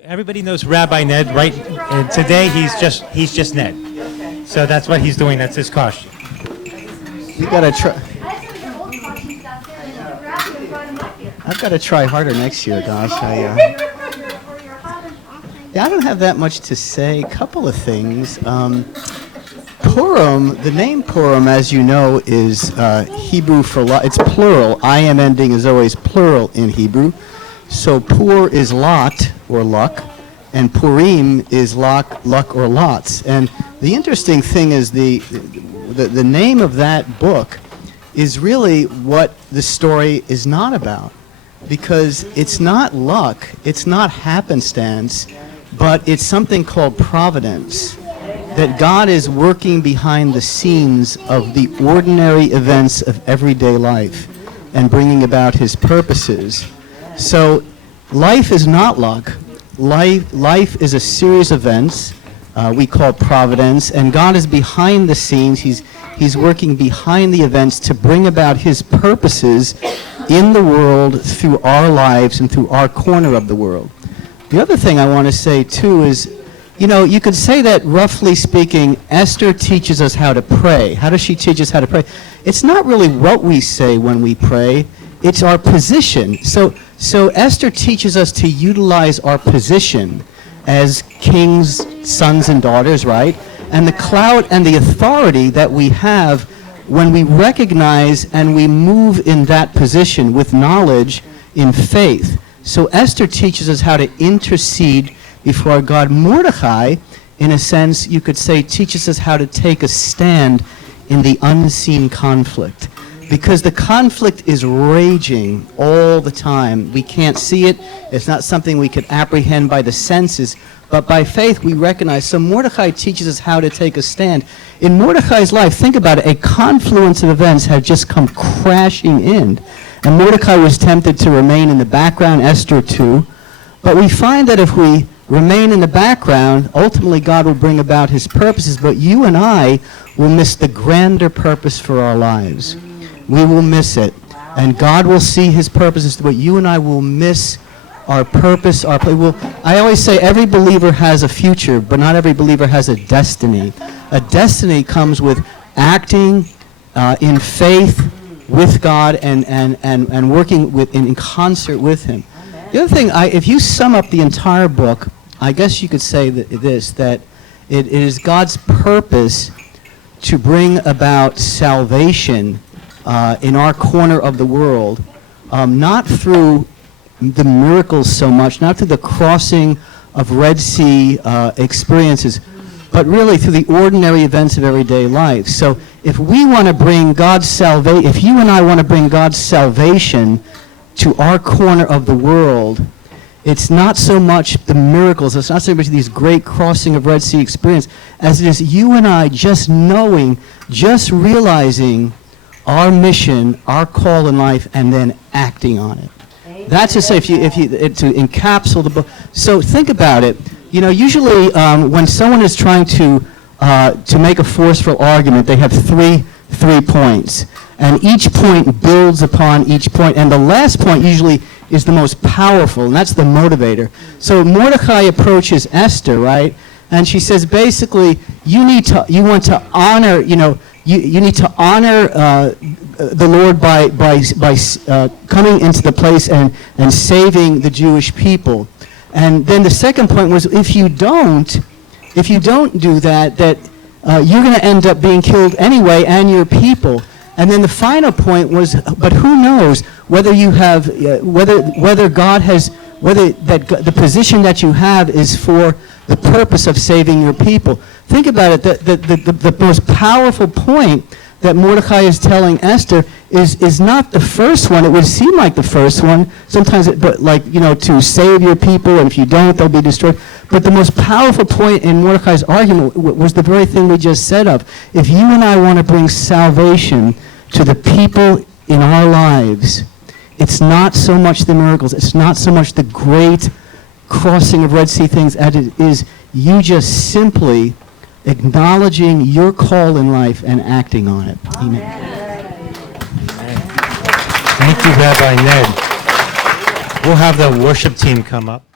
Everybody knows Rabbi Ned, right? And today he's just Ned. So that's what he's doing. That's his costume. You gotta try. I've got to try harder next year, gosh. I don't have that much to say. A couple of things. Purim, the name Purim, as you know, is Hebrew for luck. It's plural. I-am ending is always plural in Hebrew. So Pur is lot or luck, and Purim is luck or lots. And the interesting thing is the name of that book is really what the story is not about, because it's not luck, it's not happenstance, but it's something called providence. That God is working behind the scenes of the ordinary events of everyday life and bringing about his purposes. So life is not luck. Life is a series of events we call providence, and God is behind the scenes. He's working behind the events to bring about his purposes in the world through our lives and through our corner of the world. The other thing I want to say too is, you could say that roughly speaking, Esther teaches us how to pray. How does she teach us how to pray? It's not really what we say when we pray, it's our position. So Esther teaches us to utilize our position as kings, sons, and daughters, right? And the clout and the authority that we have when we recognize and we move in that position with knowledge in faith. So Esther teaches us how to intercede before God. Mordecai, in a sense, you could say, teaches us how to take a stand in the unseen conflict. Because the conflict is raging all the time. We can't see it. It's not something we could apprehend by the senses. But by faith, we recognize. So Mordecai teaches us how to take a stand. In Mordecai's life, think about it, a confluence of events had just come crashing in. And Mordecai was tempted to remain in the background, Esther too. But we find that if we remain in the background, ultimately God will bring about his purposes, but you and I will miss the grander purpose for our lives. We will miss it. And God will see his purposes, but you and I will miss our purpose, our play. I always say every believer has a future, but not every believer has a destiny. A destiny comes with acting in faith with God and working in concert with him. The other thing, if you sum up the entire book, I guess you could say that it is God's purpose to bring about salvation in our corner of the world, not through the miracles so much, not through the crossing of Red Sea experiences, but really through the ordinary events of everyday life. So if we want to bring God's salvation, if you and I want to bring God's salvation to our corner of the world, it's not so much the miracles, it's not so much these great crossing of Red Sea experience, as it is you and I just knowing, just realizing our mission, our call in life, and then acting on it. Amen. That's to say, to encapsulate the book. So think about it. Usually when someone is trying to make a forceful argument, they have three points. And each point builds upon each point. And the last point usually is the most powerful, and that's the motivator. So Mordecai approaches Esther, right? And she says, basically, you need to honor, you need to honor the Lord by coming into the place and saving the Jewish people. And then the second point was, if you don't do that, you're going to end up being killed anyway, and your people. And then the final point was, but who knows whether you have, whether God has, whether the position that you have is for the purpose of saving your people. Think about it. The most powerful point that Mordecai is telling Esther is not the first one. It would seem like the first one sometimes, to save your people, and if you don't, they'll be destroyed. But the most powerful point in Mordecai's argument was the very thing we just said of. If you and I want to bring salvation to the people in our lives, it's not so much the miracles, it's not so much the great crossing of Red Sea things as it is you just simply acknowledging your call in life and acting on it. Amen. Thank you, Rabbi Ned. We'll have the worship team come up.